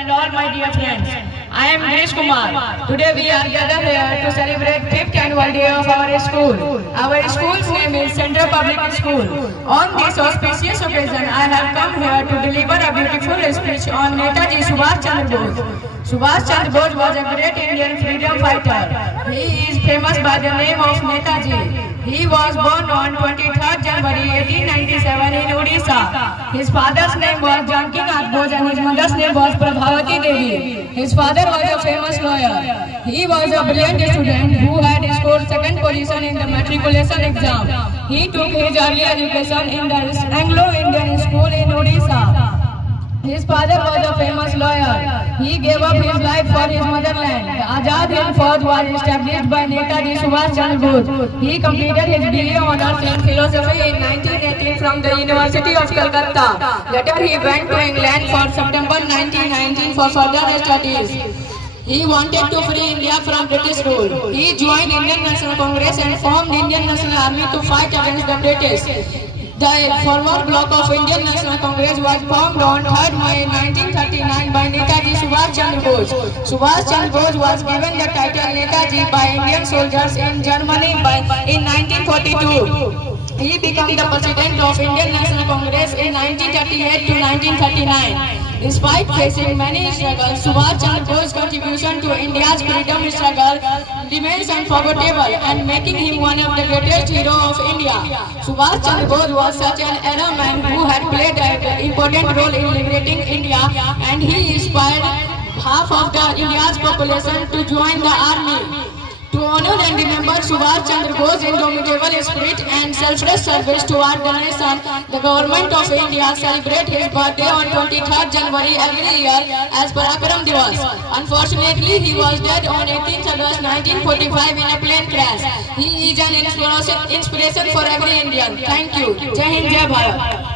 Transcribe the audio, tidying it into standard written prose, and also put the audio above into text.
and all my dear friends. I am Girish Kumar. Today we are gathered here to celebrate 5th annual day of our school. Our school's name is Central Public School. On this auspicious occasion, I have come here to deliver a beautiful speech on Netaji Subhash Chandra Bose. Subhash Chandra Bose was a great Indian freedom fighter. He is famous by the name of Netaji. He was born on 23rd January 1897 in Odisha. His father's name was Janki Nath Bose and his mother's name was Prabhavati Devi. His father was a famous lawyer. He was a brilliant student who had scored second position in the matriculation exam. He took his early education in the Anglo-Indian school in Odisha. His father was a famous lawyer. He gave up his life for his motherland. The Azad Hind Fauj was established by Netaji Subhash Chandra Bose. He completed his BA Honours in Philosophy in 1918 from the University of Calcutta. Later he went to England for September 1919 for further studies. He wanted to free India from British rule. He joined Indian National Congress and formed Indian National Army to fight against the British. The former bloc of Indian National Congress was formed on 3rd May 1939 by Netaji Subhash Chandra Bose. Subhash Chandra Bose was given the title Netaji by Indian soldiers in Germany in 1942. He became the president of Indian National Congress in 1938 to 1939. Despite facing many struggles, Subhash Chandra Bose's contribution to India's freedom struggle remains unforgettable and making him one of the greatest heroes of India. Subhash Chandra Bose was such an era man who had played an important role in liberating India, and he inspired half of India's population to join the army. To honor and remember Subhash Chandra Bose's indomitable spirit and selfless service toward the nation, the Government of India celebrates his birthday on 23rd January every year as Parakram Divas. Unfortunately, he was dead on 18th August 1945 in a plane crash. He is an inspiration for every Indian. Thank you. Jai Hind, Jai Bharat.